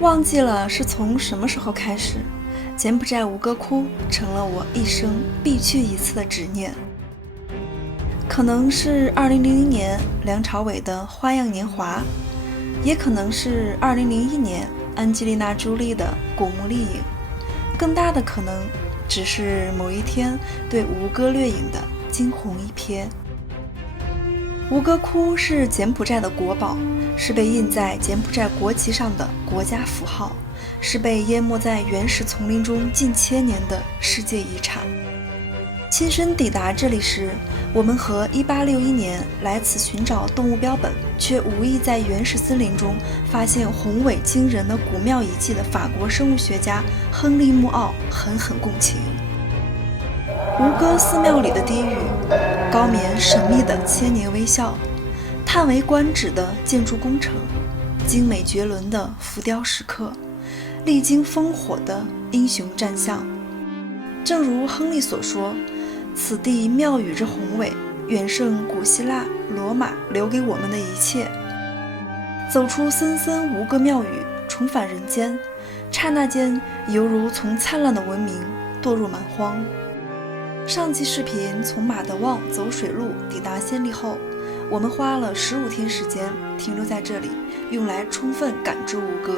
忘记了是从什么时候开始，柬埔寨吴哥窟成了我一生必去一次的执念。可能是2000年梁朝伟的《花样年华》，也可能是2001年安吉丽娜·朱莉的《古墓丽影》，更大的可能只是某一天对吴哥掠影的惊鸿一瞥。吴哥窟是柬埔寨的国宝，是被印在柬埔寨国旗上的国家符号，是被淹没在原始丛林中近千年的世界遗产。亲身抵达这里时，我们和1861年来此寻找动物标本，却无意在原始森林中发现宏伟惊人的古庙遗迹的法国生物学家亨利·穆奥狠狠共情。吴哥寺庙里的低语，高棉神秘的千年微笑，叹为观止的建筑工程，精美绝伦的浮雕石刻，历经烽火的英雄战象。正如亨利所说，此地庙宇之宏伟，远胜古希腊、罗马留给我们的一切。走出森森吴哥庙宇，重返人间，刹那间犹如从灿烂的文明堕入蛮荒。上期视频从马德旺走水路抵达暹粒后，我们花了15天时间停留在这里，用来充分感知吴哥。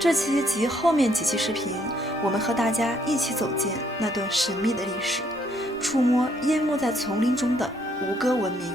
这期及后面几期视频，我们和大家一起走进那段神秘的历史，触摸淹没在丛林中的吴哥文明。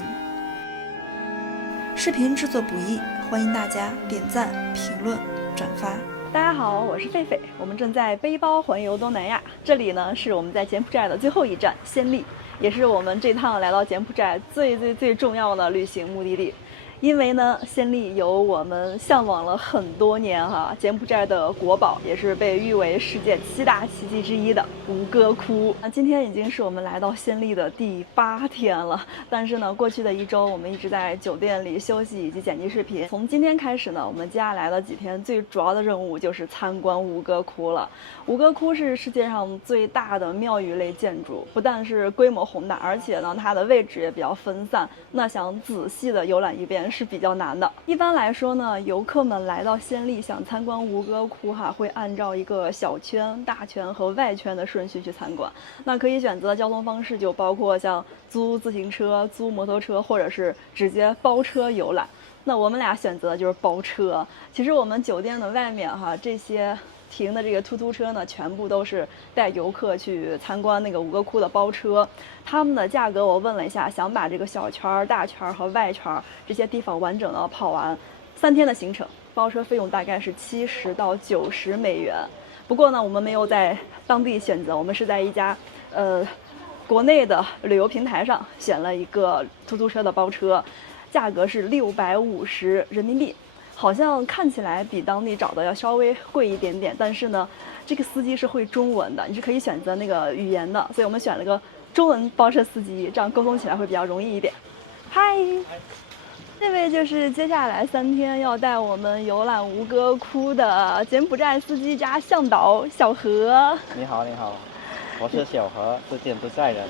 视频制作不易，欢迎大家点赞、评论、转发。大家好，我是狒狒，我们正在背包环游东南亚。这里呢是我们在柬埔寨的最后一站暹粒，也是我们这趟来到柬埔寨最重要的旅行目的地。因为呢，暹粒有我们向往了很多年柬埔寨的国宝，也是被誉为世界7大奇迹之一的吴哥窟。今天已经是我们来到暹粒的第8天了，但是呢，过去的1周我们一直在酒店里休息以及剪辑视频。从今天开始呢，我们接下来的几天最主要的任务就是参观吴哥窟了。吴哥窟是世界上最大的庙宇类建筑，不但是规模宏大，而且呢，它的位置也比较分散，那想仔细的游览一遍是比较难的。一般来说呢，游客们来到暹粒想参观吴哥窟会按照一个小圈、大圈和外圈的顺序去参观。那可以选择的交通方式就包括像租自行车、租摩托车，或者是直接包车游览。那我们俩选择的就是包车。其实我们酒店的外面这些停的这个突突车呢，全部都是带游客去参观那个吴哥窟的包车。他们的价格我问了一下，想把这个小圈、大圈和外圈这些地方完整的跑完3天的行程，包车费用大概是70到90美元。不过呢，我们没有在当地选择，我们是在一家国内的旅游平台上选了一个突突车的包车，价格是650人民币。好像看起来比当地找的要稍微贵一点点，但是呢，这个司机是会中文的，你是可以选择那个语言的，所以我们选了个中文包车司机，这样沟通起来会比较容易一点。嗨，这位就是接下来3天要带我们游览吴哥窟的柬埔寨司机加向导小何。你好，你好，我是小何，是柬埔寨人，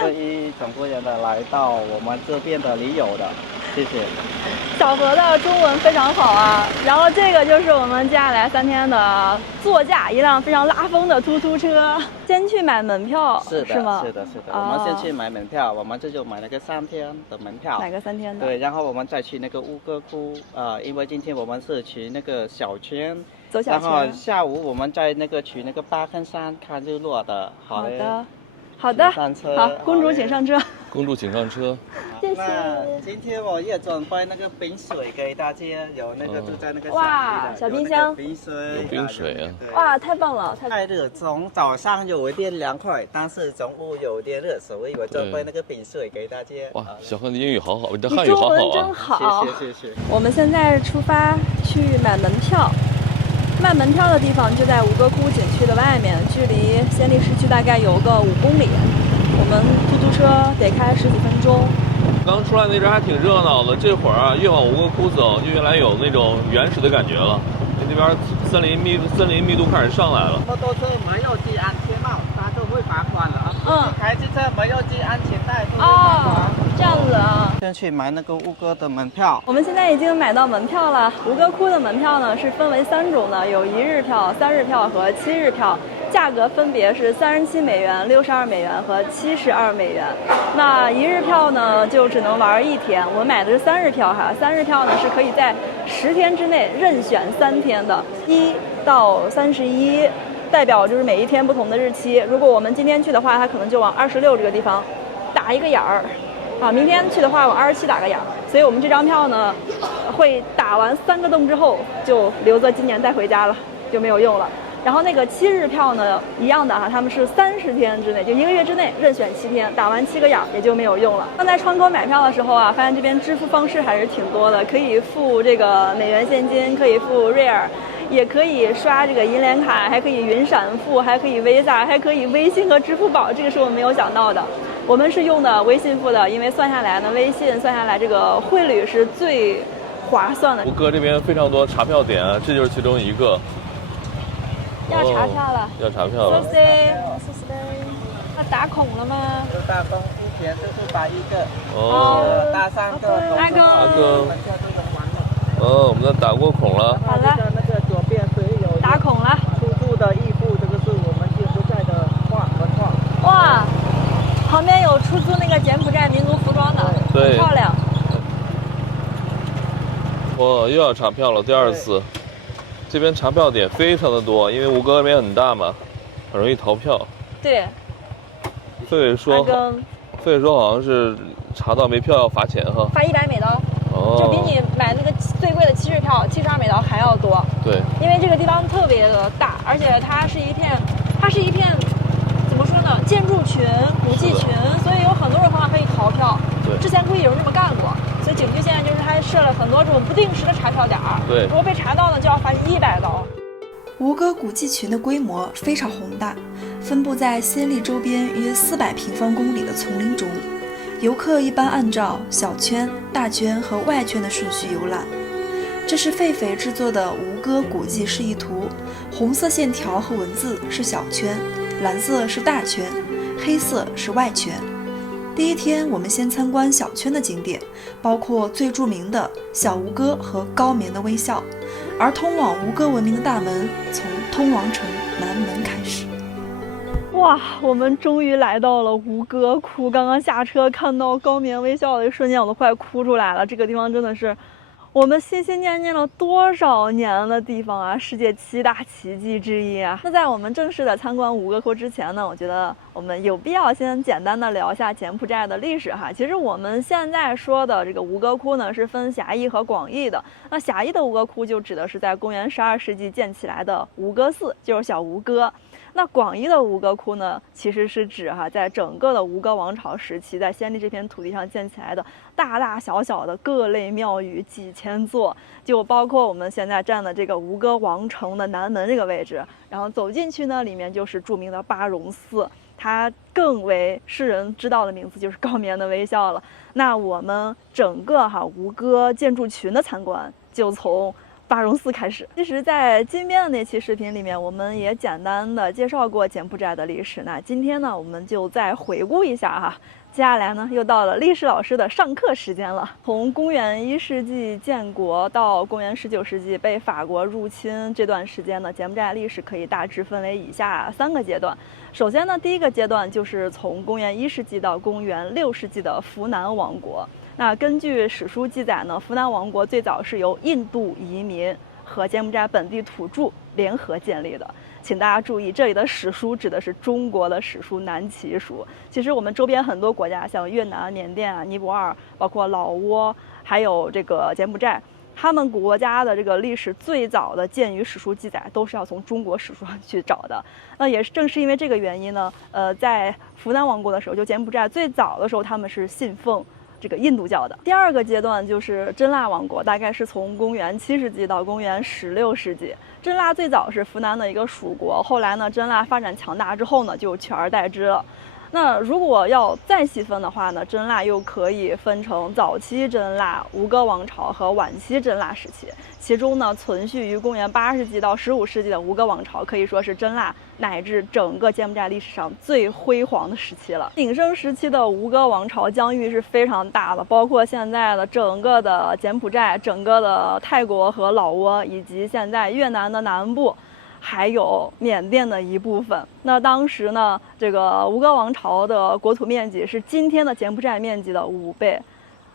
是一中国人的来到我们这边的旅游的，谢谢。小何的中文非常好啊，然后这个就是我们接下来3天的座驾，一辆非常拉风的突突车。先去买门票，是吗？是的，我们先去买门票，我们这就买了个3天的门票，买个3天的。对，然后我们再去那个吴哥窟，因为今天我们是去那个小圈，走小圈，然后下午我们在那个去那个巴坑山看日落的。好的，好的，好，公主请上车。公主请上车。谢谢。今天我也准备那个冰水给大家，有那个就在那个哇，小冰箱，冰水，有冰水啊！哇，太棒了，太热，从早上有一点凉快，但是中午有点热，所以我准备那个冰水给大家。哇，小何的英语好好，你的汉语好好啊！中文真好，谢谢。我们现在出发去买门票。卖门票的地方就在吴哥窟景区的外面，距离暹粒市区大概有个5公里。我们突突车得开10几分钟。刚出来那阵还挺热闹的，这会儿越往吴哥窟走，就越来有那种原始的感觉了。那边森林密度开始上来了。摩托车没有系安全帽，他就会罚款了。开汽车没有系安全带就会罚款。这样子啊。先去买那个吴哥的门票。我们现在已经买到门票了。吴哥窟的门票呢是分为3种的，有1日票、3日票和7日票，价格分别是37美元、62美元和72美元。那1日票呢就只能玩1天，我们买的是3日票哈。3日票呢是可以在10天之内任选3天的，1到31。代表就是每一天不同的日期。如果我们今天去的话，它可能就往26这个地方打一个眼儿，啊，明天去的话往27打个眼儿。所以我们这张票呢，会打完3个洞之后就留着今年带回家了，就没有用了。然后那个7日票呢，一样的哈，他们是30天之内，就1个月之内任选7天，打完7个眼儿也就没有用了。那在窗口买票的时候啊，发现这边支付方式还是挺多的，可以付这个美元现金，可以付瑞尔。也可以刷这个银联卡，还可以云闪付，还可以 Visa， 还可以微信和支付宝，这个是我们没有想到的。我们是用的微信付的，因为算下来呢，微信算下来这个汇率是最划算的。吴哥这边非常多查票点，这就是其中一个。要查票了，要查票了。谢谢。那打孔了吗？有大公之前就是打1个，哦，打3个，阿公。我们这打过孔了。好了，那个左边是有打孔了。出租的义父，这个是我们柬埔寨的文化。哇，旁边有出租那个柬埔寨民族服装的，对，很漂亮。哇，又要查票了，第2次。这边查票点非常的多，因为吴哥那边很大嘛，很容易逃票。对。狒狒说好像是查到没票要罚钱哈，罚100美刀。就比你买那个最贵的7日票72美刀还要多。对，因为这个地方特别的大，而且它是一片怎么说呢，建筑群、古迹群，所以有很多种方法可以逃票。对，之前估计有人这么干过，所以景区现在就是它设了很多种不定时的查票点儿。对，如果被查到呢，就要罚100刀。吴哥古迹群的规模非常宏大，分布在暹粒周边约400平方公里的丛林中。游客一般按照小圈、大圈和外圈的顺序游览。这是狒狒制作的吴哥古迹示意图，红色线条和文字是小圈，蓝色是大圈，黑色是外圈。第1天，我们先参观小圈的景点，包括最著名的小吴哥和高棉的微笑，而通往吴哥文明的大门从通王城南门开始。哇，我们终于来到了吴哥窟。刚刚下车看到高棉微笑的一瞬间，我都快哭出来了。这个地方真的是我们心心念念了多少年的地方啊，世界7大奇迹之一啊。那在我们正式的参观吴哥窟之前呢，我觉得我们有必要先简单的聊一下柬埔寨的历史哈。其实我们现在说的这个吴哥窟呢，是分狭义和广义的。那狭义的吴哥窟就指的是在公元12世纪建起来的吴哥寺，就是小吴哥。那广义的吴哥窟呢，其实是指在整个的吴哥王朝时期，在暹粒这片土地上建起来的大大小小的各类庙宇几千座，就包括我们现在站的这个吴哥王城的南门这个位置。然后走进去呢，里面就是著名的巴戎寺，它更为世人知道的名字就是高棉的微笑了。那我们整个吴哥建筑群的参观就从巴戎寺开始。其实在金边的那期视频里面，我们也简单的介绍过柬埔寨的历史。那今天呢，我们就再回顾一下哈。接下来呢，又到了历史老师的上课时间了。从公元1世纪建国到公元19世纪被法国入侵这段时间呢，柬埔寨历史可以大致分为以下3个阶段。首先呢，第一个阶段就是从公元1世纪到公元6世纪的扶南王国。那根据史书记载呢，扶南王国最早是由印度移民和柬埔寨本地土著联合建立的。请大家注意，这里的史书指的是中国的史书南齐书。其实我们周边很多国家，像越南、缅甸啊、尼泊尔，包括老挝，还有这个柬埔寨，他们国家的这个历史最早的鉴于史书记载，都是要从中国史书上去找的。那也是正是因为这个原因呢，在扶南王国的时候，就柬埔寨最早的时候，他们是信奉这个印度教的。第二个阶段就是真腊王国，大概是从公元7世纪到公元16世纪。真腊最早是扶南的一个属国，后来呢，真腊发展强大之后呢，就取而代之了。那如果要再细分的话呢，真腊又可以分成早期真腊、吴哥王朝和晚期真腊时期。其中呢，存续于公元8世纪到15世纪的吴哥王朝，可以说是真腊乃至整个柬埔寨历史上最辉煌的时期了。鼎盛时期的吴哥王朝疆域是非常大的，包括现在的整个的柬埔寨、整个的泰国和老挝，以及现在越南的南部。还有缅甸的一部分。那当时呢，这个吴哥王朝的国土面积是今天的柬埔寨面积的5倍。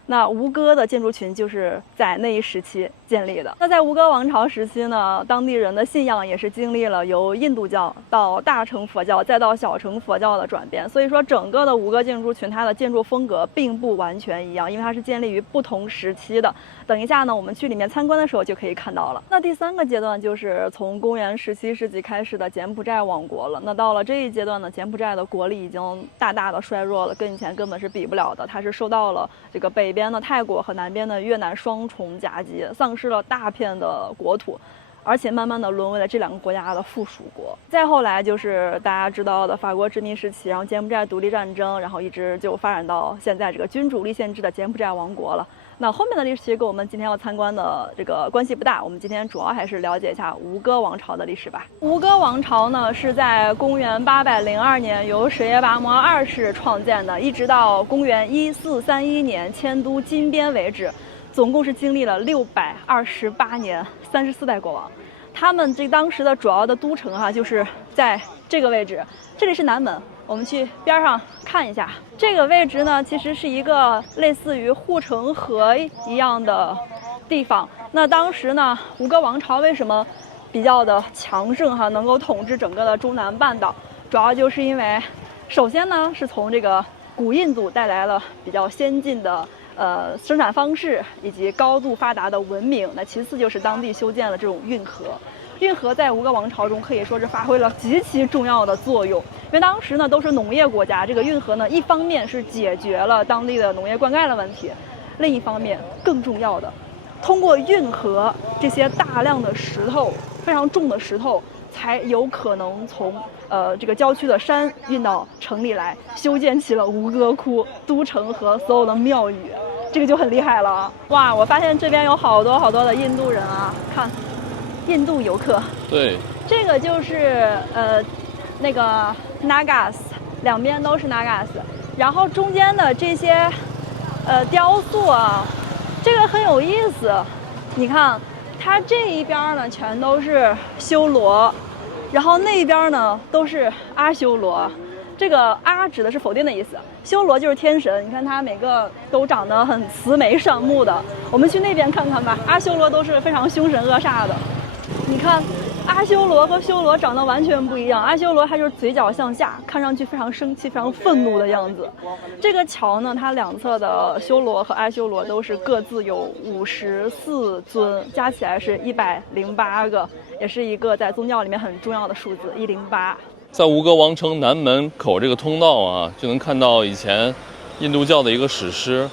那吴哥的建筑群就是在那一时期建立的。那在吴哥王朝时期呢，当地人的信仰也是经历了由印度教到大乘佛教再到小乘佛教的转变。所以说，整个的吴哥建筑群它的建筑风格并不完全一样，因为它是建立于不同时期的。等一下呢，我们去里面参观的时候就可以看到了。那第3个阶段就是从公元17世纪开始的柬埔寨王国了。那到了这一阶段呢，柬埔寨的国力已经大大的衰弱了，跟以前根本是比不了的。它是受到了这个北边的泰国和南边的越南双重夹击，丧失了大片的国土，而且慢慢的沦为了这2个国家的附属国。再后来就是大家知道的法国殖民时期，然后柬埔寨独立战争，然后一直就发展到现在这个君主立宪制的柬埔寨王国了。那后面的历史跟我们今天要参观的这个关系不大，我们今天主要还是了解一下吴哥王朝的历史吧。吴哥王朝呢是在公元802年由什叶拔摩2世创建的，一直到公元1431年迁都金边为止，总共是经历了628年，34代国王。他们当时的主要的都城就是在这个位置，这里是南门。我们去边上看一下，这个位置呢，其实是一个类似于护城河一样的地方。那当时呢，吴哥王朝为什么比较的强盛能够统治整个的中南半岛？主要就是因为，首先呢，是从这个古印度带来了比较先进的生产方式以及高度发达的文明。那其次就是当地修建了这种运河。运河在吴哥王朝中可以说是发挥了极其重要的作用，因为当时呢都是农业国家，这个运河呢一方面是解决了当地的农业灌溉的问题，另一方面更重要的，通过运河这些大量的石头，非常重的石头，才有可能从这个郊区的山运到城里来，修建起了吴哥窟、都城和所有的庙宇，这个就很厉害了。哇，我发现这边有好多好多的印度人看。印度游客，对，这个就是那个 Nagas， 两边都是 Nagas， 然后中间的这些雕塑这个很有意思。你看，它这一边呢全都是修罗，然后那一边呢都是阿修罗。这个阿指的是否定的意思，修罗就是天神。你看它每个都长得很慈眉善目的。我们去那边看看吧，阿修罗都是非常凶神恶煞的。你看，阿修罗和修罗长得完全不一样。阿修罗它就是嘴角向下，看上去非常生气、非常愤怒的样子。这个桥呢，它两侧的修罗和阿修罗都是各自有54尊，加起来是108个，也是一个在宗教里面很重要的数字108。在吴哥王城南门口这个通道就能看到以前印度教的一个史诗。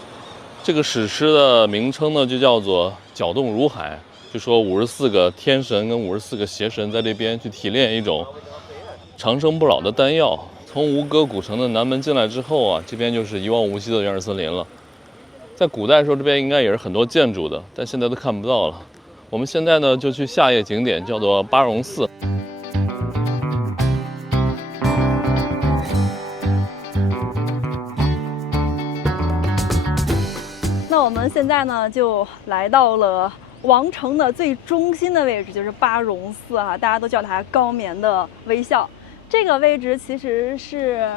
这个史诗的名称呢，就叫做《搅动如海》。就说54个天神跟54个邪神在这边去提炼一种长生不老的丹药。从吴哥古城的南门进来之后这边就是一望无际的原始森林了。在古代的时候，这边应该也是很多建筑的，但现在都看不到了。我们现在呢就去下一个景点，叫做巴戎寺。那我们现在呢就来到了王城的最中心的位置，就是巴戎寺大家都叫它高棉的微笑。这个位置其实是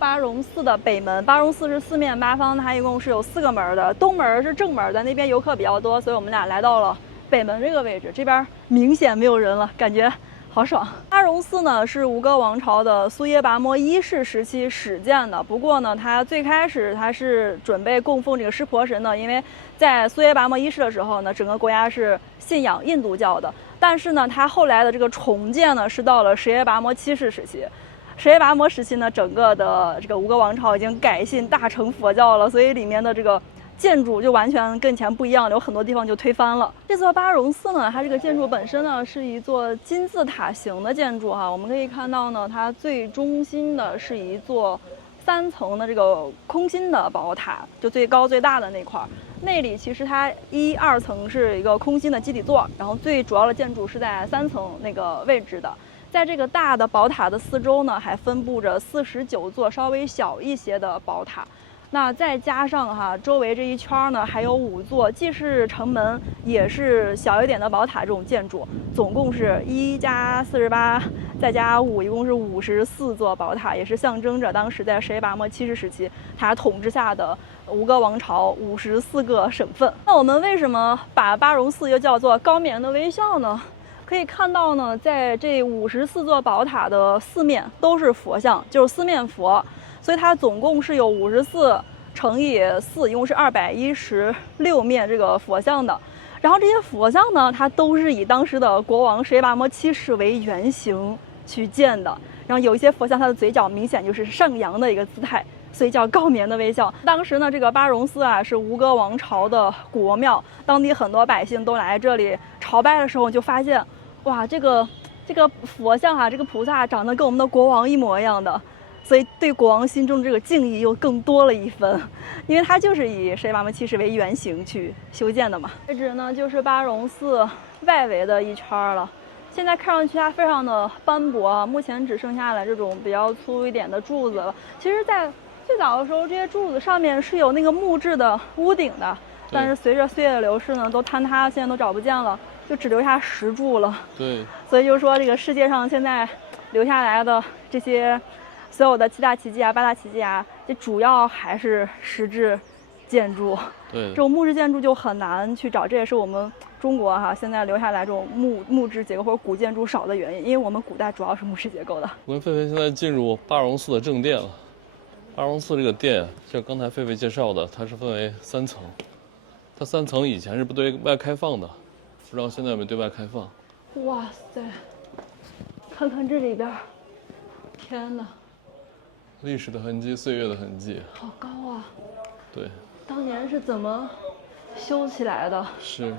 巴戎寺的北门。巴戎寺是四面八方，它一共是有4个门的。东门是正门的，那边游客比较多，所以我们俩来到了北门这个位置。这边明显没有人了，感觉好爽。巴戎寺呢是吴哥王朝的苏耶拔摩1世时期始建的，不过呢，它最开始它是准备供奉这个湿婆神的，因为在苏耶拔摩1世的时候呢，整个国家是信仰印度教的。但是呢，它后来的这个重建呢，是到了什叶拔摩7世时期。什叶拔摩时期呢，整个的这个吴哥王朝已经改信大乘佛教了，所以里面的这个建筑就完全跟以前不一样了，有很多地方就推翻了。这座巴戎寺呢，它这个建筑本身呢是一座金字塔形的建筑我们可以看到呢，它最中心的是一座3层的这个空心的宝塔，就最高最大的那块儿。那里其实它1、2层是一个空心的基底座，然后最主要的建筑是在3层那个位置的。在这个大的宝塔的四周呢，还分布着49座稍微小一些的宝塔。那再加上周围这一圈呢，还有5座既是城门也是小一点的宝塔这种建筑，总共是1加48再加5，一共是54座宝塔，也是象征着当时在十月拔摩七世时期他统治下的吴哥王朝54个省份。那我们为什么把巴戎寺又叫做高棉的微笑呢？可以看到呢，在这54座宝塔的4面都是佛像，就是4面佛。所以它总共是有54乘以4，一共是216面这个佛像的。然后这些佛像呢，它都是以当时的国王十月拔摩七世为原型去建的。然后有一些佛像，它的嘴角明显就是上扬的一个姿态，所以叫高棉的微笑。当时呢，这个巴戎寺是吴哥王朝的国庙，当地很多百姓都来这里朝拜的时候，就发现，哇，这个佛像这个菩萨长得跟我们的国王一模一样的。所以对国王心中的这个敬意又更多了一分，因为它就是以十月拔摩七世为原型去修建的嘛。位置呢就是巴戎寺外围的一圈了，现在看上去它非常的斑驳，目前只剩下了这种比较粗一点的柱子了。其实在最早的时候，这些柱子上面是有那个木质的屋顶的，但是随着岁月的流逝呢，都坍塌，现在都找不见了，就只留下石柱了。对，所以就是说这个世界上现在留下来的这些所有的7大奇迹8大奇迹这主要还是石质建筑。对，这种木质建筑就很难去找，这也是我们中国现在留下来这种木质结构或者古建筑少的原因，因为我们古代主要是木质结构的。我跟狒狒现在进入巴戎寺的正殿了。巴戎寺这个殿，就刚才狒狒介绍的，它是分为3层，它3层以前是不对外开放的，不知道现在有没有对外开放。哇塞，看看这里边，天哪！历史的痕迹，岁月的痕迹，好高啊！对，当年是怎么修起来的？是。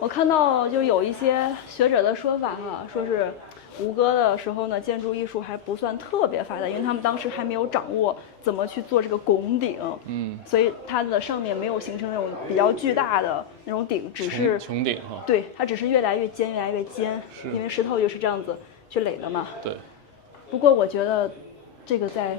我看到就有一些学者的说法说是吴哥的时候呢，建筑艺术还不算特别发达，因为他们当时还没有掌握怎么去做这个拱顶，所以它的上面没有形成那种比较巨大的那种顶，只是穹顶对，它只是越来越尖，越来越尖，因为石头就是这样子去垒的嘛。对。不过我觉得这个在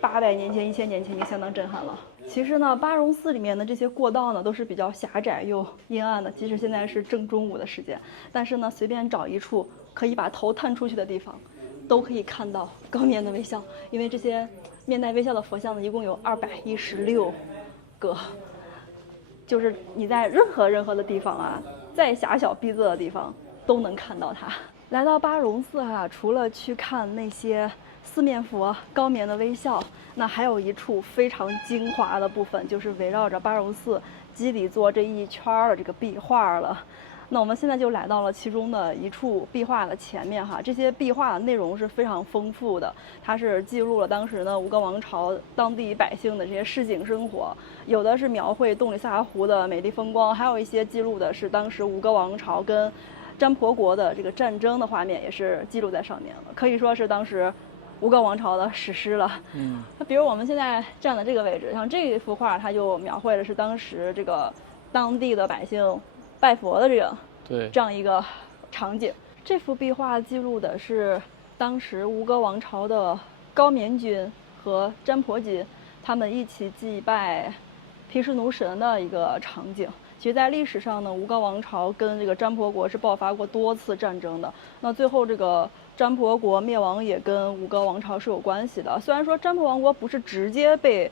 800年前、1000年前已经相当震撼了。其实呢，巴戎寺里面的这些过道呢，都是比较狭窄又阴暗的。即使现在是正中午的时间，但是呢，随便找一处可以把头探出去的地方，都可以看到高棉的微笑。因为这些面带微笑的佛像呢，一共有216个，就是你在任何的地方再狭小闭塞的地方都能看到它。来到巴戎寺除了去看那些4面佛高棉的微笑，那还有一处非常精华的部分，就是围绕着巴戎寺基底座这一圈的这个壁画了。那我们现在就来到了其中的一处壁画的前面这些壁画的内容是非常丰富的，它是记录了当时的吴哥王朝当地百姓的这些市井生活，有的是描绘洞里萨拉湖的美丽风光，还有一些记录的是当时吴哥王朝跟占婆国的这个战争的画面，也是记录在上面了，可以说是当时吴哥王朝的史诗了。那比如我们现在站的这个位置，像这幅画，它就描绘的是当时这个当地的百姓拜佛的这样一个场景。这幅壁画记录的是当时吴哥王朝的高棉军和占婆军他们一起祭拜毗湿奴神的一个场景。其实在历史上呢，吴哥王朝跟这个占婆国是爆发过多次战争的。那最后这个占婆国灭亡也跟吴哥王朝是有关系的。虽然说占婆王国不是直接被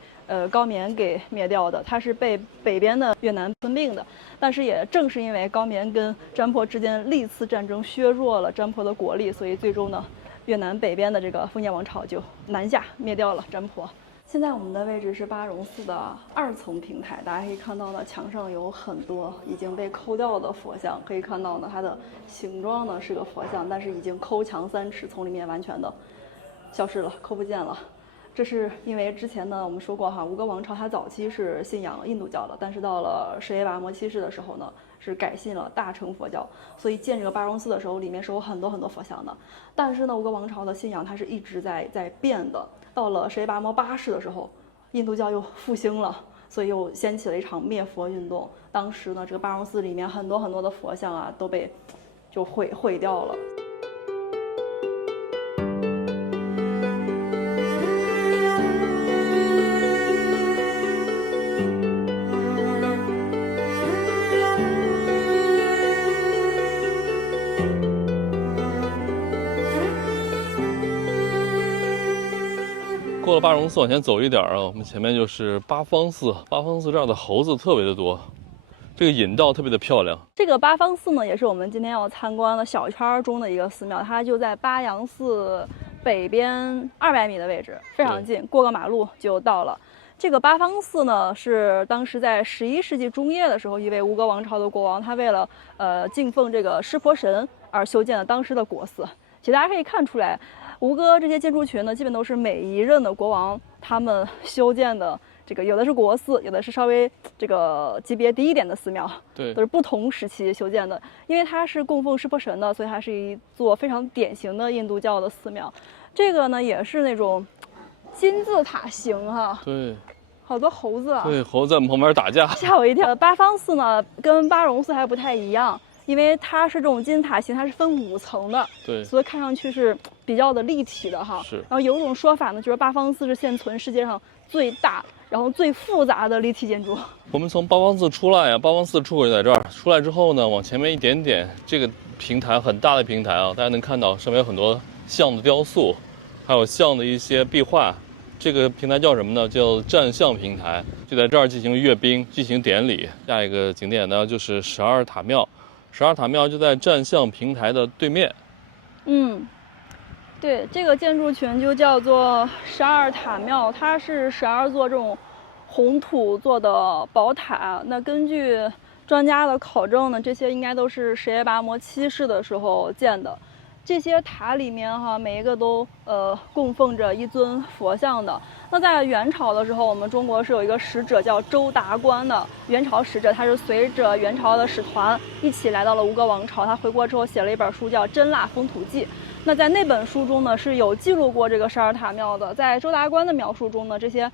高棉给灭掉的，它是被北边的越南吞并的，但是也正是因为高棉跟占婆之间历次战争削弱了占婆的国力，所以最终呢，越南北边的这个封建王朝就南下灭掉了占婆。现在我们的位置是巴戎寺的2层平台，大家可以看到呢，墙上有很多已经被抠掉的佛像，可以看到呢，它的形状呢是个佛像，但是已经抠墙3尺，从里面完全的消失了，抠不见了。这是因为之前呢，我们说过哈，吴哥王朝它早期是信仰印度教的，但是到了什叶拔摩七世的时候呢，是改信了大乘佛教，所以建这个巴戎寺的时候，里面是有很多很多佛像的。但是呢，吴哥王朝的信仰它是一直在变的。到了什叶拔摩八世的时候，印度教又复兴了，所以又掀起了一场灭佛运动。当时呢，这个巴戎寺里面很多很多的佛像啊，都被就毁掉了。过了巴戎寺往前走一点啊，我们前面就是八方寺。八方寺这儿的猴子特别的多，这个引道特别的漂亮。这个八方寺呢，也是我们今天要参观的小圈中的一个寺庙，它就在巴阳寺北边200米的位置，非常近，过个马路就到了。这个八方寺呢，是当时在11世纪中叶的时候，一位吴哥王朝的国王，他为了敬奉这个湿婆神而修建了当时的国寺。其实大家可以看出来，吴哥这些建筑群呢，基本都是每一任的国王他们修建的。这个有的是国寺，有的是稍微这个级别低一点的寺庙，对，都是不同时期修建的。因为它是供奉湿婆神的，所以它是一座非常典型的印度教的寺庙。这个呢，也是那种金字塔形哈，对，好多猴子啊，对，猴子在我们旁边打架，吓我一跳。八方寺呢，跟巴戎寺还不太一样。因为它是这种金字塔形，它是分5层的，对，所以看上去是比较的立体的哈。是。然后有一种说法呢，就是八方寺是现存世界上最大，然后最复杂的立体建筑。我们从八方寺出来呀，八方寺出口就在这儿。出来之后呢，往前面一点点，这个平台很大的平台啊，大家能看到上面有很多像的雕塑，还有像的一些壁画。这个平台叫什么呢？叫战象平台，就在这儿进行阅兵、进行典礼。下一个景点呢，就是12塔庙。12塔庙就在战象平台的对面。对，这个建筑群就叫做12塔庙，它是12座这种红土做的宝塔。那根据专家的考证呢，这些应该都是什叶拔摩七世的时候建的。这些塔里面哈，每一个都供奉着一尊佛像的。那在元朝的时候，我们中国是有一个使者叫周达观的，元朝使者，他是随着元朝的使团一起来到了吴哥王朝。他回国之后写了一本书叫《真腊风土记》。那在那本书中呢，是有记录过这个12塔庙的。在周达观的描述中呢，这些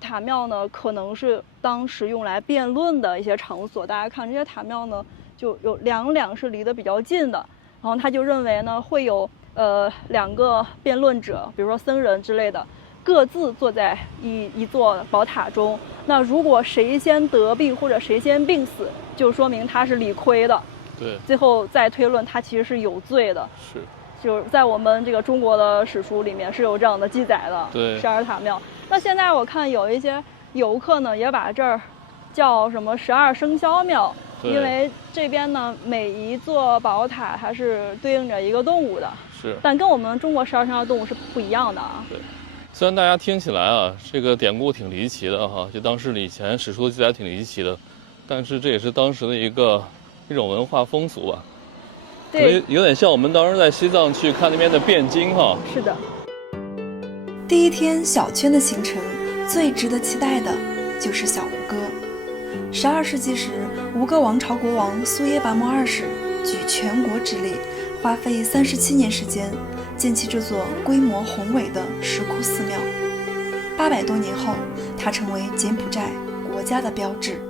塔庙呢，可能是当时用来辩论的一些场所。大家看这些塔庙呢，就有两是离得比较近的。然后他就认为呢，会有2个辩论者，比如说僧人之类的，各自坐在一座宝塔中。那如果谁先得病或者谁先病死，就说明他是理亏的。对，最后再推论他其实是有罪的。是，就是在我们这个中国的史书里面是有这样的记载的。对，12塔庙。那现在我看有一些游客呢，也把这儿叫什么12生肖庙。因为这边呢，每一座宝塔它是对应着一个动物的，是，但跟我们中国12生肖动物是不一样的啊。对，虽然大家听起来啊，这个典故挺离奇的哈，就当时以前史书的记载挺离奇的，但是这也是当时的一种文化风俗吧。对，有点像我们当时在西藏去看那边的汴京哈。是的。第一天小圈的行程，最值得期待的就是小吴哥。12世纪时，吴哥王朝国王苏耶拔摩二世举全国之力，花费37年时间，建起这座规模宏伟的石窟寺庙。800多年后，它成为柬埔寨国家的标志。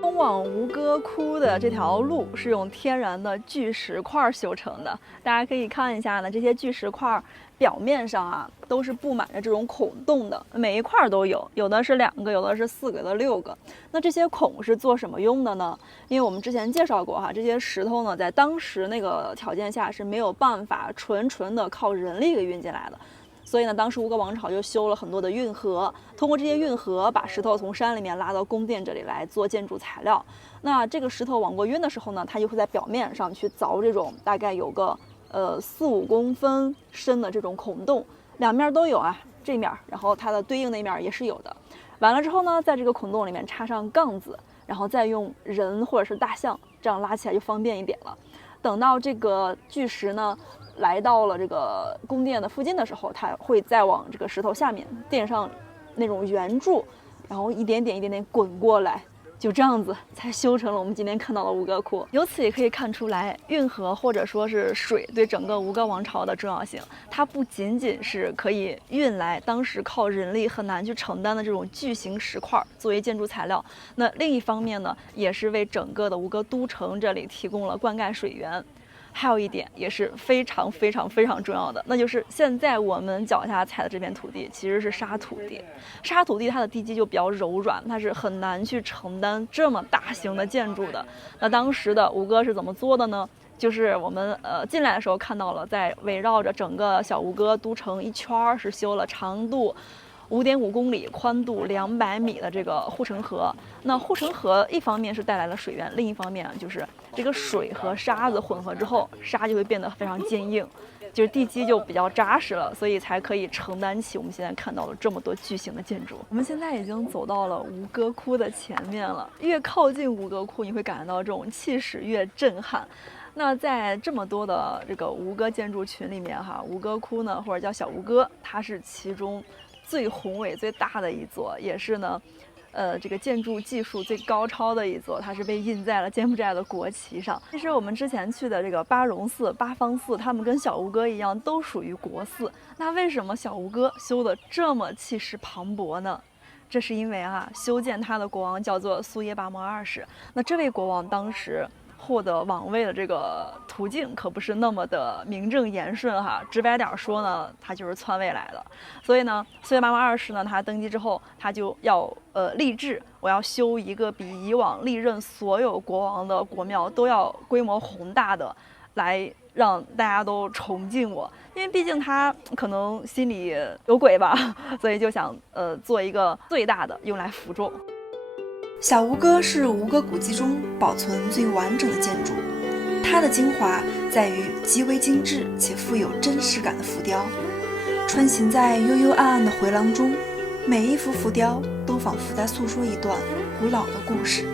通往吴哥窟的这条路是用天然的巨石块修成的，大家可以看一下呢，这些巨石块表面上啊都是布满着这种孔洞的，每一块都有，有的是2个，有的是4个，有的6个。那这些孔是做什么用的呢？因为我们之前介绍过哈，这些石头呢，在当时那个条件下是没有办法纯的靠人力给运进来的。所以呢，当时吴哥王朝就修了很多的运河，通过这些运河把石头从山里面拉到宫殿这里来做建筑材料。那这个石头往过运的时候呢，它就会在表面上去凿这种大概有个4-5公分深的这种孔洞，两面都有啊，这面，然后它的对应那面也是有的。完了之后呢，在这个孔洞里面插上杠子，然后再用人或者是大象这样拉起来就方便一点了。等到这个巨石呢来到了这个宫殿的附近的时候，他会再往这个石头下面垫上那种圆柱，然后一点点滚过来，就这样子才修成了我们今天看到的吴哥窟。由此也可以看出来，运河或者说是水对整个吴哥王朝的重要性。它不仅仅是可以运来当时靠人力很难去承担的这种巨型石块作为建筑材料，那另一方面呢，也是为整个的吴哥都城这里提供了灌溉水源。还有一点也是非常重要的，那就是现在我们脚下踩的这片土地其实是沙土地。沙土地它的地基就比较柔软，它是很难去承担这么大型的建筑的。那当时的吴哥是怎么做的呢？就是我们进来的时候看到了，在围绕着整个小吴哥都城一圈是修了长度5.5公里、宽度200米的这个护城河。那护城河一方面是带来了水源，另一方面就是这个水和沙子混合之后，沙就会变得非常坚硬，就是地基就比较扎实了，所以才可以承担起我们现在看到的这么多巨型的建筑。我们现在已经走到了吴哥窟的前面了，越靠近吴哥窟，你会感觉到这种气势越震撼。那在这么多的这个吴哥建筑群里面哈，吴哥窟呢，或者叫小吴哥，它是其中最宏伟最大的一座，也是呢这个建筑技术最高超的一座，它是被印在了柬埔寨的国旗上。其实我们之前去的这个巴戎寺、八方寺，他们跟小吴哥一样，都属于国寺。那为什么小吴哥修的这么气势磅礴呢？这是因为修建它的国王叫做苏耶巴摩二世。那这位国王当时获得王位的这个途径可不是那么的名正言顺哈，直白点说呢，他就是篡位来的。所以呢，苏耶巴摩二世呢，他登基之后，他就要立志，我要修一个比以往历任所有国王的国庙都要规模宏大的，来让大家都崇敬我。因为毕竟他可能心里有鬼吧，所以就想做一个最大的用来服众。小吴哥是吴哥古迹中保存最完整的建筑，它的精华在于极为精致且富有真实感的浮雕。穿行在幽幽暗暗的回廊中，每一幅浮雕都仿佛在诉说一段古老的故事。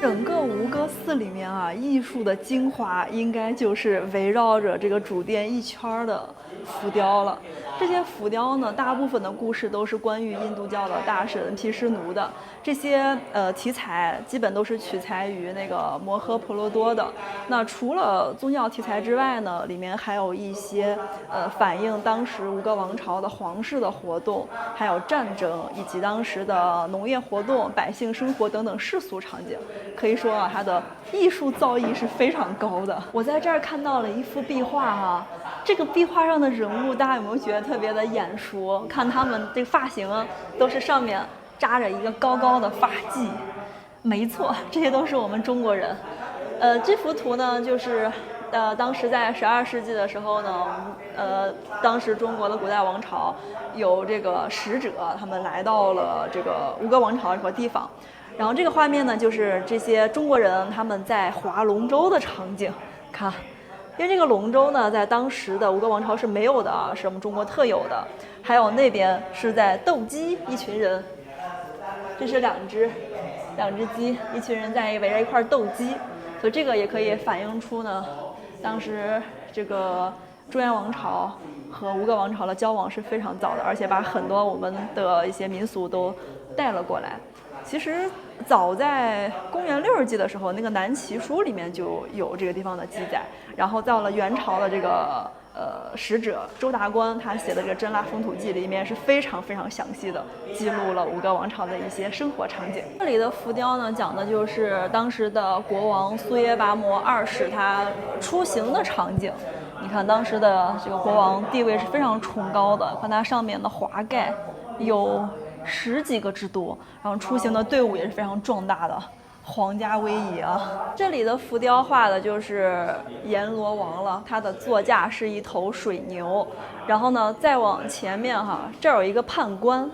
整个吴哥寺里面艺术的精华应该就是围绕着这个主殿一圈的浮雕了。这些浮雕呢，大部分的故事都是关于印度教的大神毗湿奴的。这些题材基本都是取材于那个摩诃婆罗多的。那除了宗教题材之外呢，里面还有一些反映当时吴哥王朝的皇室的活动，还有战争，以及当时的农业活动、百姓生活等等世俗场景。可以说它的艺术造诣是非常高的。我在这儿看到了一幅壁画这个壁画上的人物，大家有没有觉得特别的眼熟？看他们这个发型都是上面扎着一个高高的发髻。没错，这些都是我们中国人。这幅图呢，就是当时在12世纪的时候呢，当时中国的古代王朝有这个使者，他们来到了这个吴哥王朝这个地方。然后这个画面呢，就是这些中国人他们在划龙舟的场景。看，因为这个龙舟呢，在当时的吴哥王朝是没有的是我们中国特有的。还有那边是在斗鸡，一群人，这是两只鸡，一群人在围着一块斗鸡。所以这个也可以反映出呢，当时这个中原王朝和吴哥王朝的交往是非常早的，而且把很多我们的一些民俗都带了过来。其实早在公元60纪的时候，那个南齐书里面就有这个地方的记载。然后到了元朝的这个使者周达观，他写的这个《真腊风土记》里面是非常详细的记录了吴哥王朝的一些生活场景。这里的浮雕呢，讲的就是当时的国王苏耶巴摩二世他出行的场景。你看当时的这个国王地位是非常崇高的，看他上面的华盖有10几个之多，然后出行的队伍也是非常壮大的，皇家威仪啊。这里的浮雕画的就是阎罗王了，他的座驾是一头水牛。然后呢，再往前面这儿有一个判官，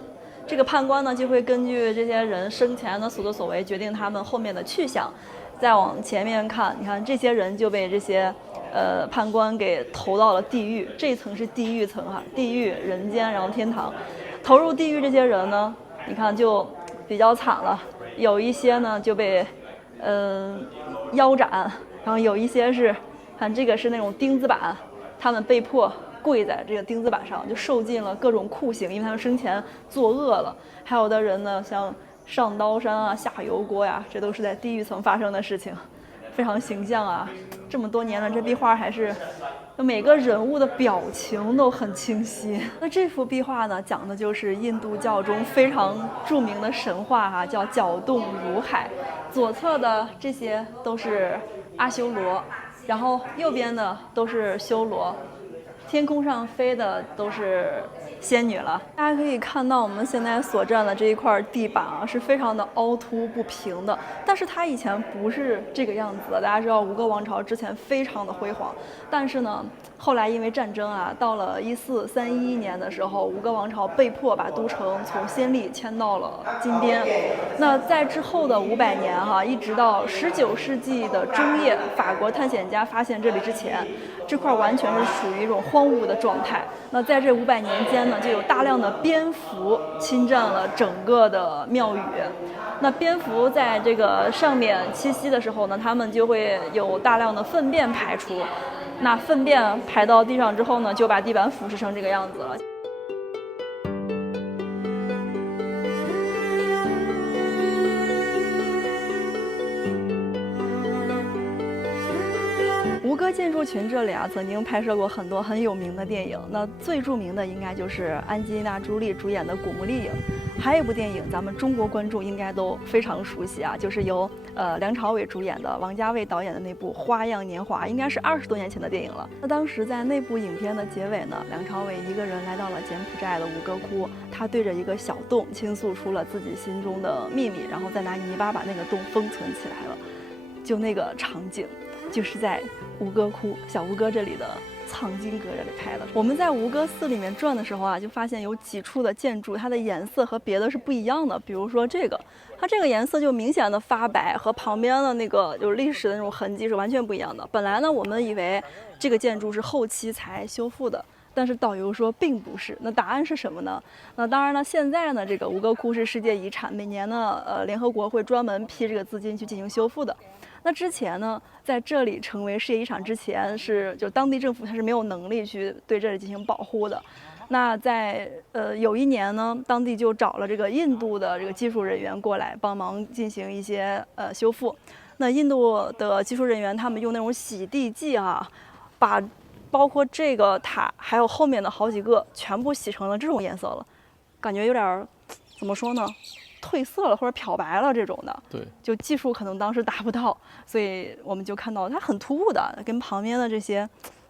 这个判官呢就会根据这些人生前的所作所为决定他们后面的去向。再往前面看，你看这些人就被这些判官给投到了地狱，这一层是地狱层地狱、人间，然后天堂。投入地狱这些人呢，你看就比较惨了，有一些呢就被腰斩，然后有一些是看这个是那种钉子板，他们被迫跪在这个钉子板上，就受尽了各种酷刑，因为他们生前作恶了。还有的人呢，像上刀山啊、下油锅呀，这都是在地狱层发生的事情，非常形象啊。这么多年了，这壁画还是每个人物的表情都很清晰。那这幅壁画呢，讲的就是印度教中非常著名的神话哈，叫搅动如海。左侧的这些都是阿修罗，然后右边的都是修罗，天空上飞的都是仙女了。大家可以看到我们现在所站的这一块地板啊，是非常的凹凸不平的，但是它以前不是这个样子的。大家知道吴哥王朝之前非常的辉煌，但是呢后来因为战争啊，到了1431年的时候，吴哥王朝被迫把都城从暹粒迁到了金边。那在之后的500年哈，一直到19世纪的中叶，法国探险家发现这里之前，这块完全是属于一种荒芜的状态。那在这500年间呢，就有大量的蝙蝠侵占了整个的庙宇。那蝙蝠在这个上面栖息的时候呢，它们就会有大量的粪便排出。那粪便排到地上之后呢，就把地板腐蚀成这个样子了。吴哥建筑群这里啊，曾经拍摄过很多很有名的电影。那最著名的应该就是安吉丽娜·朱莉主演的《古墓丽影》，还有一部电影咱们中国观众应该都非常熟悉啊，就是由梁朝伟主演的、王家卫导演的那部《花样年华》，应该是20多年前的电影了。那当时在那部影片的结尾呢，梁朝伟一个人来到了柬埔寨的吴哥窟，他对着一个小洞倾诉出了自己心中的秘密，然后再拿泥巴把那个洞封存起来了。就那个场景，就是在吴哥窟小吴哥这里的藏经阁这里拍的。我们在吴哥寺里面转的时候啊，就发现有几处的建筑，它的颜色和别的是不一样的。比如说这个，它这个颜色就明显的发白，和旁边的那个就是历史的那种痕迹是完全不一样的。本来呢，我们以为这个建筑是后期才修复的，但是导游说并不是。那答案是什么呢？那当然呢，现在呢，这个吴哥窟是世界遗产，每年呢，联合国会专门批这个资金去进行修复的。那之前呢，在这里成为世界遗产之前，就当地政府它是没有能力去对这里进行保护的。那在有一年呢，当地就找了这个印度的这个技术人员过来帮忙进行一些修复。那印度的技术人员他们用那种洗地剂啊，把包括这个塔还有后面的好几个全部洗成了这种颜色了，感觉有点怎么说呢？褪色了或者漂白了这种的，对，就技术可能当时达不到，所以我们就看到它很突兀的，跟旁边的这些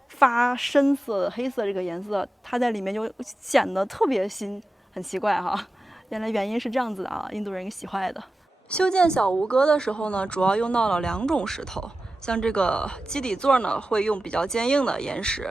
发深色的黑色这个颜色，它在里面就显得特别新，很奇怪哈。原来原因是这样子的啊，印度人给洗坏的。修建小吴哥的时候呢，主要用到了2种石头，像这个基底座呢会用比较坚硬的岩石，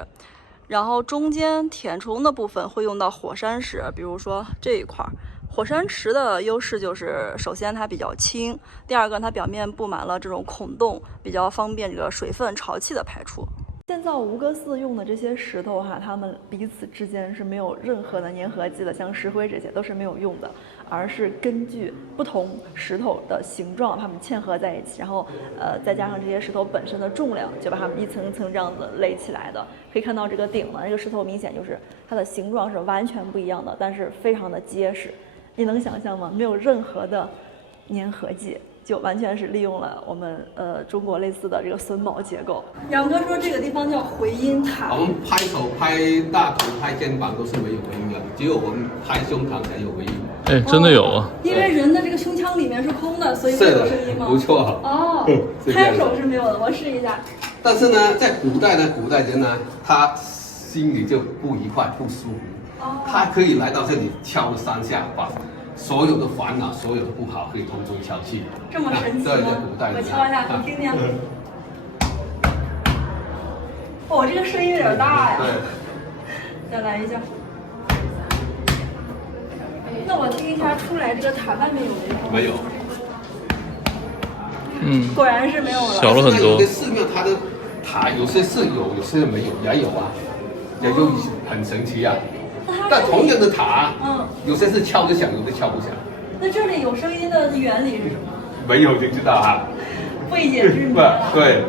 然后中间填充的部分会用到火山石，比如说这一块。火山石的优势就是，首先它比较轻，第二个它表面布满了这种孔洞，比较方便这个水分、潮气的排出。建造吴哥寺用的这些石头哈，它们彼此之间是没有任何的粘合剂的，像石灰这些都是没有用的，而是根据不同石头的形状，它们嵌合在一起，然后再加上这些石头本身的重量，就把它们一层一层这样子垒起来的。可以看到这个顶呢，这个石头明显就是它的形状是完全不一样的，但是非常的结实。你能想象吗？没有任何的粘合剂，就完全是利用了我们中国类似的这个榫卯结构。杨哥说这个地方叫回音塔。我们拍手、拍大腿、拍肩膀都是没有回音的，只有我们拍胸膛才有回音。哎，真的有啊！因为人的这个胸腔里面是空的，所以会有声音吗？不错。哦，拍手是没有的，我试一下。但是呢，在古代人呢，他心里就不愉快、不舒服。他可以来到这里敲了3下，把所有的烦恼、所有的不好可以统统敲去。这么神奇吗？对，在古代。我敲一下，你听听。哦，这个声音有点大呀。对。再来一下。那我听一下，出来这个塔外面有没有？没有。嗯。果然是没有了。小了很多。有的寺庙它的塔有些是有，有些没有，也有啊，也就很神奇啊。但同样的塔，有些是敲得响，有的敲不响。那这里有声音的原理是什么？没有就知道啊。未解之谜了。对，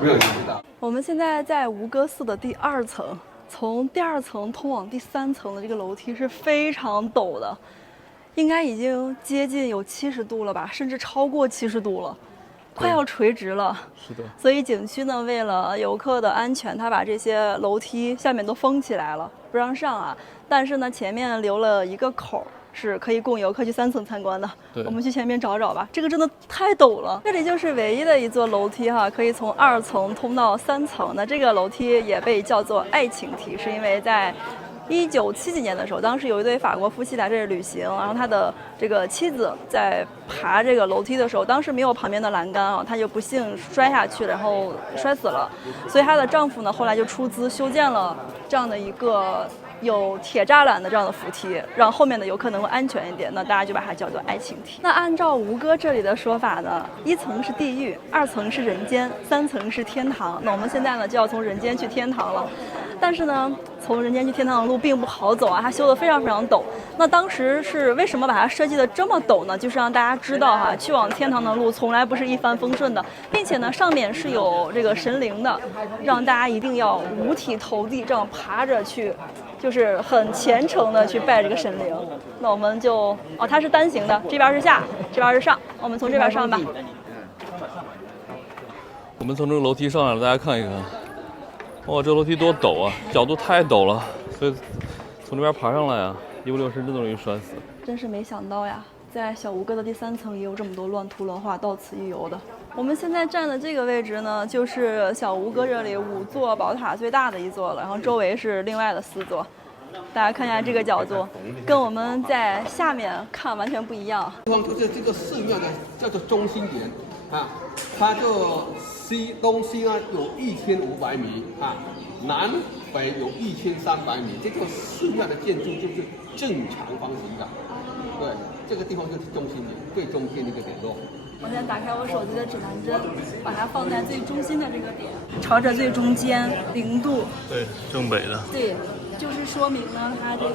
没有就知道。我们现在在吴哥寺的第2层，从第2层通往第3层的这个楼梯是非常陡的，应该已经接近有70度了吧，甚至超过70度了，快要垂直了。是的。所以景区呢，为了游客的安全，它把这些楼梯下面都封起来了，不让上啊。但是呢，前面留了一个口，是可以供游客去3层参观的。我们去前面找找吧。这个真的太陡了，这里就是唯一的一座楼梯哈，可以从2层通到3层的。这个楼梯也被叫做爱情梯，是因为在1970年的时候，当时有一对法国夫妻来这里旅行，然后他的这个妻子在爬这个楼梯的时候，当时没有旁边的栏杆啊，她就不幸摔下去，然后摔死了。所以她的丈夫呢，后来就出资修建了这样的一个有铁栅栏的这样的扶梯，让后面的游客能够安全一点。那大家就把它叫做爱情梯。那按照吴哥这里的说法呢，1层是地狱，2层是人间，3层是天堂。那我们现在呢就要从人间去天堂了。但是呢，从人间去天堂的路并不好走啊，它修得非常非常陡。那当时是为什么把它设计的这么陡呢？就是让大家知道哈，去往天堂的路从来不是一帆风顺的，并且呢，上面是有这个神灵的，让大家一定要五体投地，这样爬着去，就是很虔诚的去拜这个神灵。那我们就它是单行的，这边是下，这边是上，我们从这边上吧。我们从这个楼梯上来了，大家看一看。哇，这楼梯多陡啊，角度太陡了，所以从这边爬上来啊，一不留神真的容易摔死。真是没想到呀，在小吴哥的第3层也有这么多乱涂乱画、到此一游的。我们现在站的这个位置呢，就是小吴哥这里5座宝塔最大的一座了，然后周围是另外的4座。大家看一下这个角度，跟我们在下面看完全不一样。就是这个寺庙呢，叫做中心点啊，它就东西呢有1500米啊，南北有1300米。这个寺庙的建筑就是正常方形的，对，这个地方就是中心点，最中间的一个点落。我现在打开我手机的指南针，把它放在最中心的这个点，朝着最中间0度。对，正北的。对，就是说明呢，它这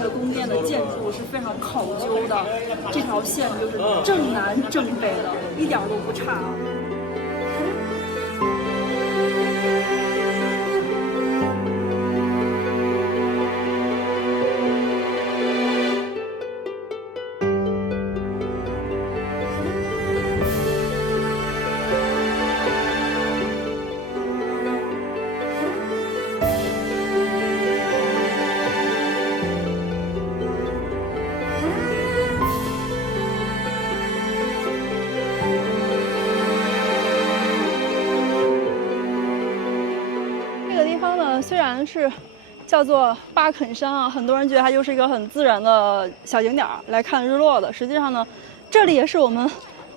个宫殿的建筑是非常考究的，这条线就是正南正北的，一点都不差啊。虽然是叫做巴肯山啊，很多人觉得它就是一个很自然的小景点来看日落的。实际上呢，这里也是我们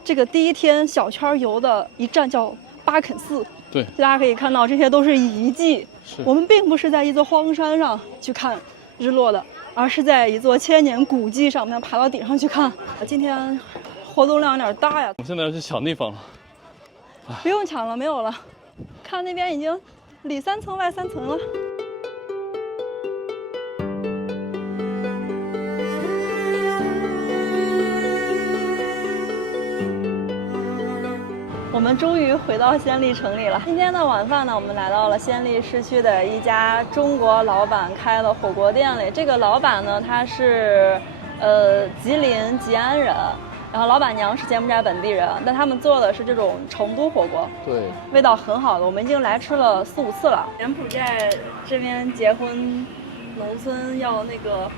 这个第1天小圈游的一站，叫巴肯寺。对，大家可以看到，这些都是遗迹。我们并不是在一座荒山上去看日落的，而是在一座千年古迹上，我们要爬到顶上去看。今天活动量有点大呀。我们现在要去抢地方了。不用抢了，没有了。看那边已经里3层外3层了。我们终于回到暹粒城里了。今天的晚饭呢，我们来到了暹粒市区的一家中国老板开的火锅店里。这个老板呢，他是吉林吉安人，然后老板娘是柬埔寨本地人，但他们做的是这种成都火锅，对，味道很好的。我们已经来吃了4、5次了。柬埔寨这边结婚，农村要那个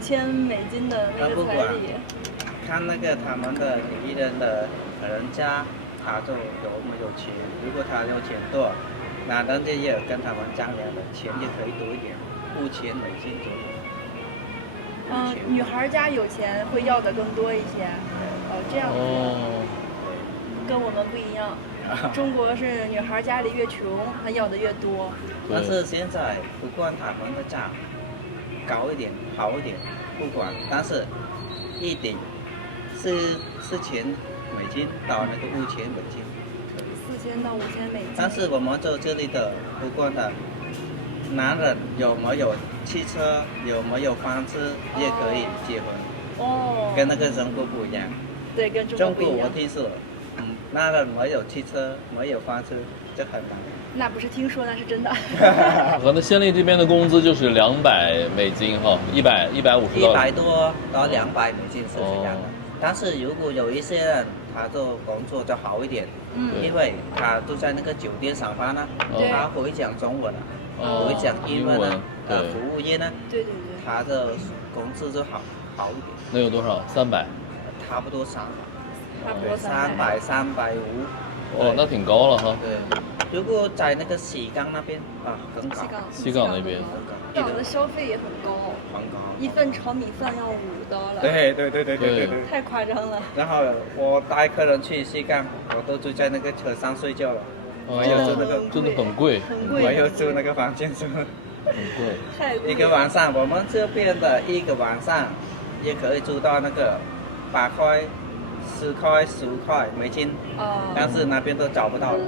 5000美金的那个彩礼。看那个他们的女人的人家，他就有没有钱。如果他有钱多，男人就也跟他们丈量的钱也可以多一点，5000美金左右。女孩家有钱会要的更多一些。这样子。跟我们不一样。中国是女孩家里越穷，她要的越多。但是现在不管他们的价高一点、好一点，不管，但是一定是4000美金到那个5000美金。4000到5000美金。但是我们做这里的，不管他男人有没有汽车，有没有房子，也可以结婚。跟那个中国不一样。对，跟中国不一样。中国我听说，那个没有汽车，没有房车，就很难。那不是听说，那是真的。和那暹粒这边的工资就是$200哈，150到100多到200美金是这样的。但是如果有一些人，他做工作就好一点，因为他都在那个酒店上班呢，他会讲中文啊，会讲英文啊，服务业呢，对，他的工资就好一点。能有多少？300？差不多300，差不多300、350。哦，那挺高了哈。对，如果在那个西港那边啊，更高。西港那边，港的消费也很高，很高，一份炒米饭要$5了。对，太夸张了。然后我带客人去西港，我都住在那个车上睡觉了，没有住那个，真的很贵，没有住那个房间住，很贵。太贵了。一个晚上，我们这边的一个晚上也可以住到那个8块、10块、15块美金，但是那边都找不到了。